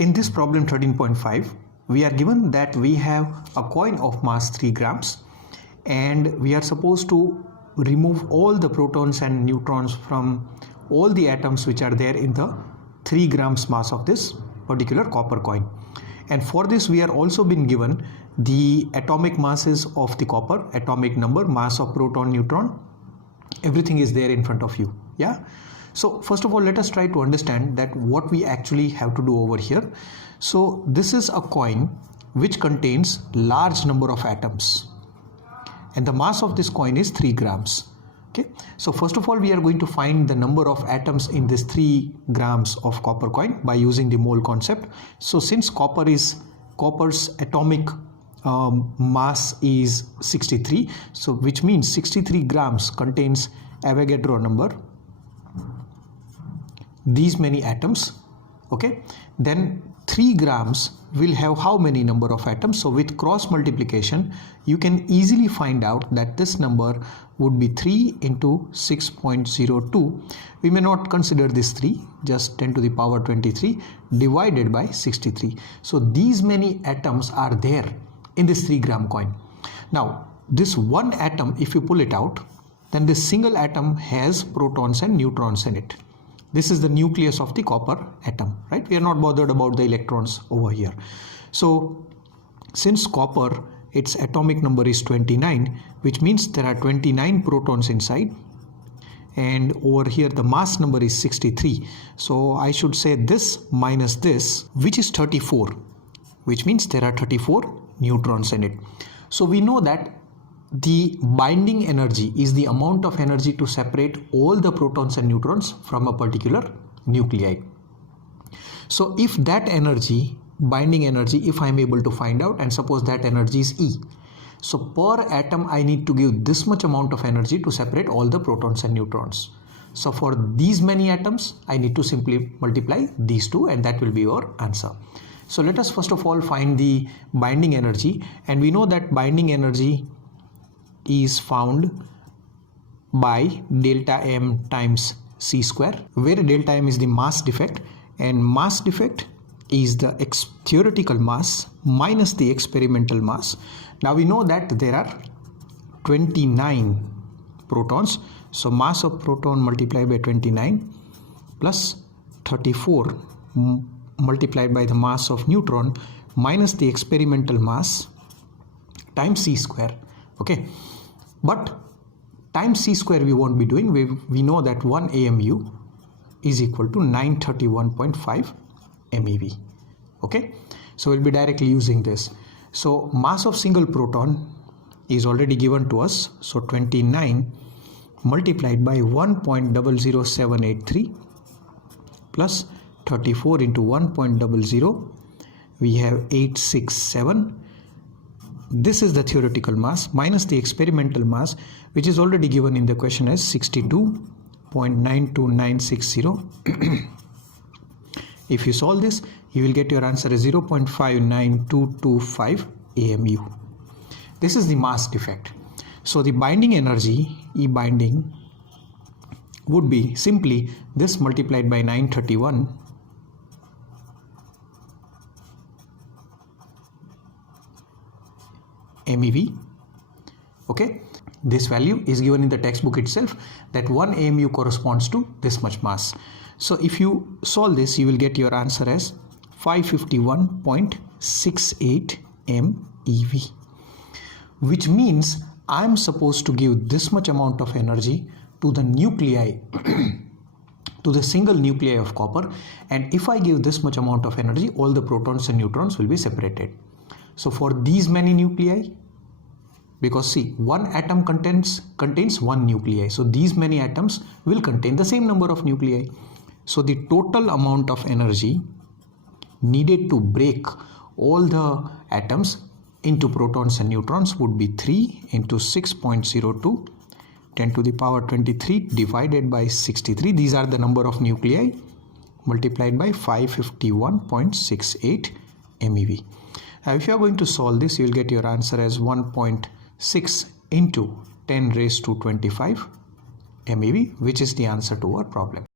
In this problem 13.5, we are given that we have a coin of mass 3 grams and we are supposed to remove all the protons and neutrons from all the atoms which are there in the 3 grams mass of this particular copper coin. And for this we are also been given the atomic masses of the copper, atomic number, mass of proton, neutron, everything is there in front of you. Yeah. So first of all, let us try to understand that what we actually have to do over here. So this is a coin which contains large number of atoms and the mass of this coin is 3 grams. Okay, so first of all we are going to find the number of atoms in this 3 grams of copper coin by using the mole concept. So since copper's atomic mass is 63, so which means 63 grams contains Avogadro number, these many atoms. Okay, then 3 grams will have how many number of atoms? So with cross multiplication you can easily find out that this number would be 3 into 6.02. we may not consider this 3, just 10 to the power 23 divided by 63. So these many atoms are there in this 3 gram coin. Now this one atom, if you pull it out, then this single atom has protons and neutrons in it. This is the nucleus of the copper atom, right? We are not bothered about the electrons over here. So since copper, its atomic number is 29, which means there are 29 protons inside, and over here the mass number is 63. So I should say this minus this, which is 34, which means there are 34 neutrons in it. So we know that the binding energy is the amount of energy to separate all the protons and neutrons from a particular nuclei. So if that energy, binding energy, if I am able to find out, and suppose that energy is E, so per atom I need to give this much amount of energy to separate all the protons and neutrons. So for these many atoms I need to simply multiply these two and that will be your answer. So let us first of all find the binding energy, and we know that binding energy is found by delta m times c square, where delta m is the mass defect and mass defect is the theoretical mass minus the experimental mass. Now we know that there are 29 protons, so mass of proton multiplied by 29 plus 34 multiplied by the mass of neutron minus the experimental mass times c square. Okay, but times c square we won't be doing. We know that 1 AMU is equal to 931.5 MeV. Okay, so we'll be directly using this. So mass of single proton is already given to us, so 29 multiplied by 1.00783 plus 34 into 1.00, we have 867. This is the theoretical mass minus the experimental mass, which is already given in the question as 62.92960. If you solve this, you will get your answer as 0.59225 AMU. This is the mass defect. So the binding energy, E binding, would be simply this multiplied by 931 MeV. Okay, this value is given in the textbook itself, that 1 AMU corresponds to this much mass. So if you solve this, you will get your answer as 551.68 MeV, which means I am supposed to give this much amount of energy to the nuclei to the single nuclei of copper, and if I give this much amount of energy, all the protons and neutrons will be separated. So for these many nuclei, because see, one atom contains one nuclei, so these many atoms will contain the same number of nuclei. So the total amount of energy needed to break all the atoms into protons and neutrons would be 3 into 6.02 10 to the power 23 divided by 63. These are the number of nuclei multiplied by 551.68 MeV. Now if you are going to solve this, you will get your answer as 1.6 into 10 raised to 25 MeV, which is the answer to our problem.